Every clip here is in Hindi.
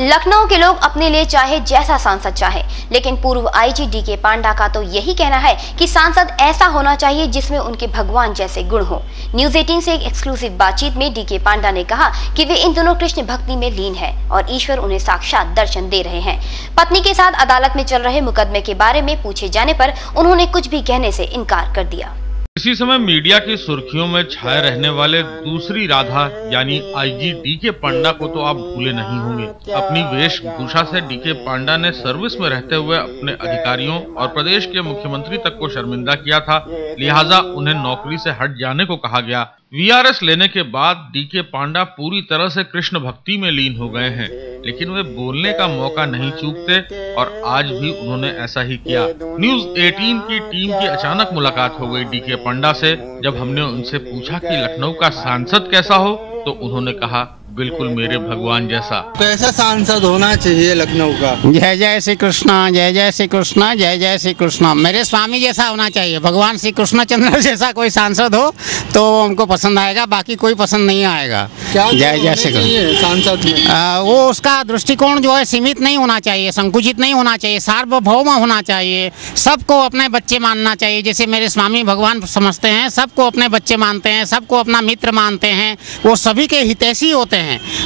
लखनऊ के लोग अपने लिए चाहे जैसा सांसद चाहे, लेकिन पूर्व आईजी डीके पांडा का तो यही कहना है कि सांसद ऐसा होना चाहिए जिसमें उनके भगवान जैसे गुण हो। न्यूज 18 से एक एक्सक्लूसिव बातचीत में डीके पांडा ने कहा कि वे इन दोनों कृष्ण भक्ति में लीन हैं और ईश्वर उन्हें साक्षात दर्शन दे रहे हैं। पत्नी के साथ अदालत में चल रहे मुकदमे के बारे में पूछे जाने पर उन्होंने कुछ भी कहने से इनकार कर दिया। इसी समय मीडिया की सुर्खियों में छाए रहने वाले दूसरी राधा यानी आईजी डीके पांडा को तो आप भूले नहीं होंगे। अपनी वेशभूषा से डीके पांडा ने सर्विस में रहते हुए अपने अधिकारियों और प्रदेश के मुख्यमंत्री तक को शर्मिंदा किया था, लिहाजा उन्हें नौकरी से हट जाने को कहा गया। वीआरएस लेने के बाद डीके पांडा पूरी तरह से कृष्ण भक्ति में लीन हो गए हैं, लेकिन वे बोलने का मौका नहीं चूकते और आज भी उन्होंने ऐसा ही किया। न्यूज 18 की टीम की अचानक मुलाकात हो गई डीके पांडा से। जब हमने उनसे पूछा कि लखनऊ का सांसद कैसा हो, तो उन्होंने कहा बिल्कुल मेरे भगवान जैसा। कैसा सांसद होना चाहिए लखनऊ का? जय जय श्री कृष्णा, जय जय श्री कृष्णा, जय जय श्री कृष्णा। मेरे स्वामी जैसा होना चाहिए, भगवान श्री कृष्ण चंद्र जैसा कोई सांसद हो तो हमको पसंद आएगा, बाकी कोई पसंद नहीं आएगा। जय जय श्री कृष्ण। सांसद में वो उसका दृष्टिकोण जो है सीमित नहीं होना चाहिए, संकुचित नहीं होना चाहिए, सार्वभौम होना चाहिए। सबको अपने बच्चे मानना चाहिए, जैसे मेरे स्वामी भगवान समझते हैं, सबको अपने बच्चे मानते हैं, सबको अपना मित्र मानते हैं, वो सभी के हितैषी होते हैं।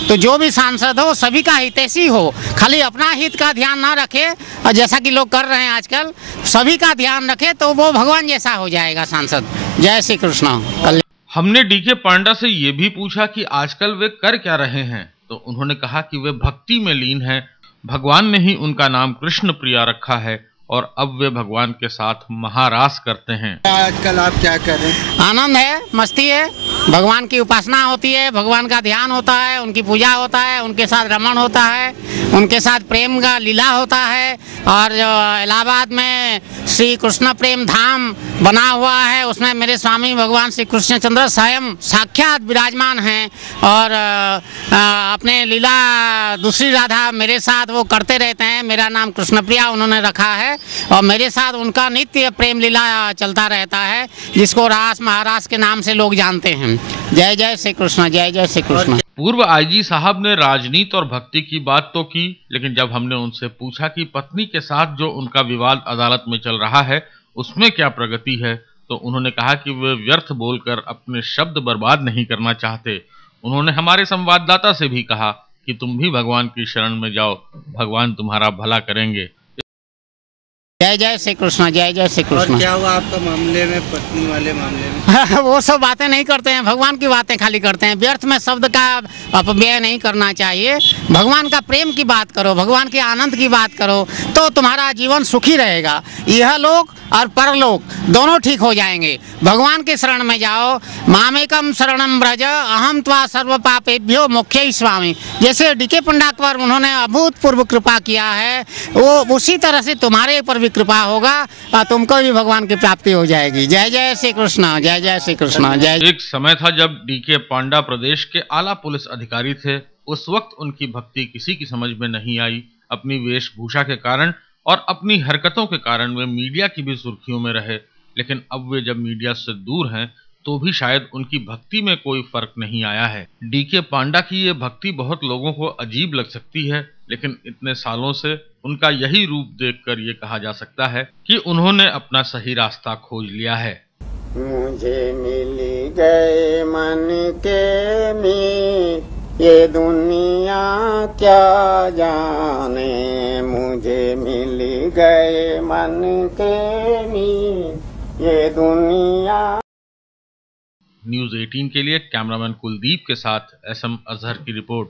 तो जो भी सांसद हो सभी का हितैषी हो, खाली अपना हित का ध्यान ना रखे, और जैसा कि लोग कर रहे हैं आजकल, सभी का ध्यान रखे तो वो भगवान जैसा हो जाएगा सांसद। जय श्री कृष्ण। हमने डीके पांडा से ये भी पूछा कि आजकल वे कर क्या रहे हैं, तो उन्होंने कहा कि वे भक्ति में लीन हैं। भगवान ने ही उनका नाम कृष्ण प्रिया रखा है और अब वे भगवान के साथ महारास करते हैं। आजकल आप क्या कर रहे हैं? आनंद है, मस्ती है, भगवान की उपासना होती है, भगवान का ध्यान होता है, उनकी पूजा होता है, उनके साथ रमण होता है, उनके साथ प्रेम का लीला होता है। और जो इलाहाबाद में श्री कृष्ण प्रेम धाम बना हुआ है, उसमें मेरे स्वामी भगवान श्री कृष्ण चंद्र स्वयं साक्षात विराजमान हैं और अपने लीला दूसरी राधा मेरे साथ वो करते रहते हैं। मेरा नाम कृष्ण प्रिया उन्होंने रखा है और मेरे साथ उनका नित्य प्रेम लीला चलता रहता है, जिसको रास महारास के नाम से लोग जानते हैं। जय जय श्री कृष्ण, जय जय श्री कृष्ण। पूर्व आईजी साहब ने राजनीति और भक्ति की बात तो की, लेकिन जब हमने उनसे पूछा कि पत्नी के साथ जो उनका विवाद अदालत में चल रहा है उसमें क्या प्रगति है, तो उन्होंने कहा कि वे व्यर्थ बोलकर अपने शब्द बर्बाद नहीं करना चाहते। उन्होंने हमारे संवाददाता से भी कहा कि तुम भी भगवान की शरण में जाओ, भगवान तुम्हारा भला करेंगे। जय जय श्री कृष्ण, जय जय श्री कृष्ण। और क्या हुआ आपका मामले में, पत्नी वाले मामले में? वो सब बातें नहीं करते हैं, भगवान की बातें खाली करते हैं। व्यर्थ में शब्द का अपव्यय नहीं करना चाहिए। भगवान का प्रेम की बात करो, भगवान के आनंद की बात करो, तो तुम्हारा जीवन सुखी रहेगा। यह लोक और परलोक दोनों ठीक हो जाएंगे। भगवान के शरण में जाओ। मामेकम शरणम ब्रज अहम त्वा सर्व पापेभ्यो मोक्षयि स्वामी। जैसे डीके पांडा पर उन्होंने अभूतपूर्व कृपा किया है, वो उसी तरह से तुम्हारे ऊपर कृपा होगा और तुमको भी भगवान की प्राप्ति हो जाएगी। जय जय श्री कृष्ण, जय जय श्री कृष्ण। जय। एक समय था जब डीके पांडा प्रदेश के आला पुलिस अधिकारी थे। उस वक्त उनकी भक्ति किसी की समझ में नहीं आई। अपनी वेशभूषा के कारण और अपनी हरकतों के कारण वे मीडिया की भी सुर्खियों में रहे, लेकिन अब वे जब मीडिया से दूर हैं तो भी शायद उनकी भक्ति में कोई फर्क नहीं आया है। डीके पांडा की ये भक्ति बहुत लोगों को अजीब लग सकती है, लेकिन इतने सालों से उनका यही रूप देखकर ये कहा जा सकता है कि उन्होंने अपना सही रास्ता खोज लिया है। मुझे मिल गए मन के मीत, ये दुनिया क्या जाने। मुझे मिल गए मन के मीत, ये दुनिया। न्यूज 18 के लिए कैमरामैन कुलदीप के साथ एसएम अजहर की रिपोर्ट।